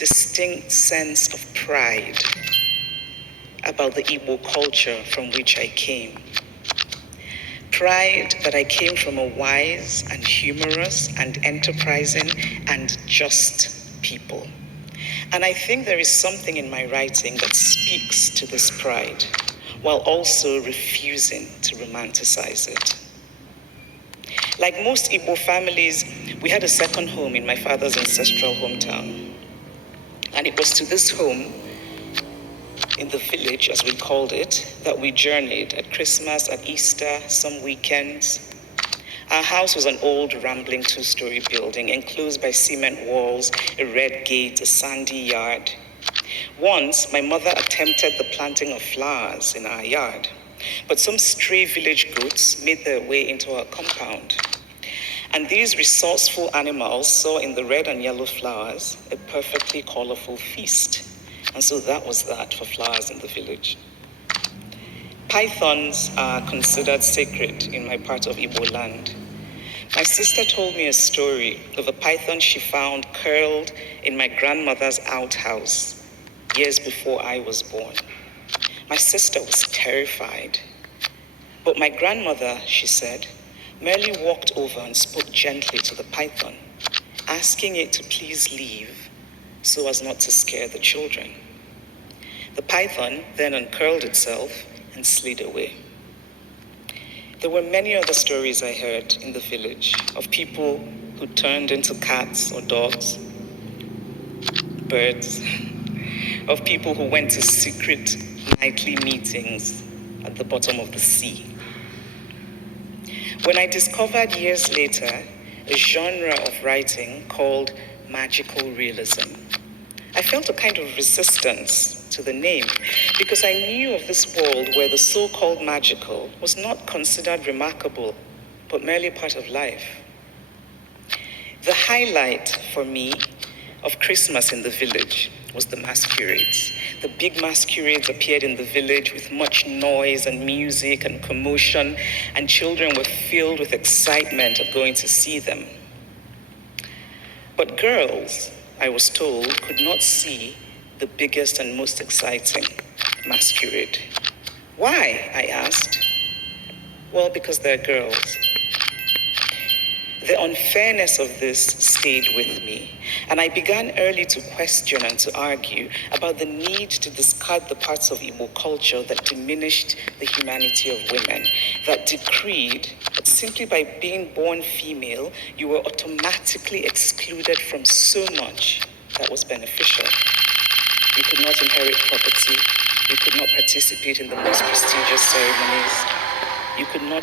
distinct sense of pride about the Igbo culture from which I came. Pride that I came from a wise and humorous and enterprising and just people. And I think there is something in my writing that speaks to this pride, while also refusing to romanticize it. Like most Igbo families, we had a second home in my father's ancestral hometown. And it was to this home, in the village, as we called it, that we journeyed at Christmas, at Easter, some weekends. Our house was an old, rambling two-story building, enclosed by cement walls, a red gate, a sandy yard. Once, my mother attempted the planting of flowers in our yard, but some stray village goats made their way into our compound. And these resourceful animals saw in the red and yellow flowers a perfectly colorful feast. And so that was that for flowers in the village. Pythons are considered sacred in my part of Igbo land. My sister told me a story of a python she found curled in my grandmother's outhouse years before I was born. My sister was terrified. But my grandmother, she said, merely walked over and spoke gently to the python, asking it to please leave so as not to scare the children. The python then uncurled itself and slid away. There were many other stories I heard in the village of people who turned into cats or dogs, birds, of people who went to secret nightly meetings at the bottom of the sea. When I discovered years later a genre of writing called magical realism, I felt a kind of resistance to the name because I knew of this world where the so-called magical was not considered remarkable, but merely part of life. The highlight for me of Christmas in the village was the masquerades. The big masquerades appeared in the village with much noise and music and commotion, and children were filled with excitement of going to see them. But girls, I was told, could not see the biggest and most exciting masquerade. Why? I asked. Well, because they're girls. The unfairness of this stayed with me, and I began early to question and to argue about the need to discard the parts of Igbo culture that diminished the humanity of women, that decreed that simply by being born female, you were automatically excluded from so much that was beneficial. You could not inherit property, you could not participate in the most prestigious ceremonies, you could not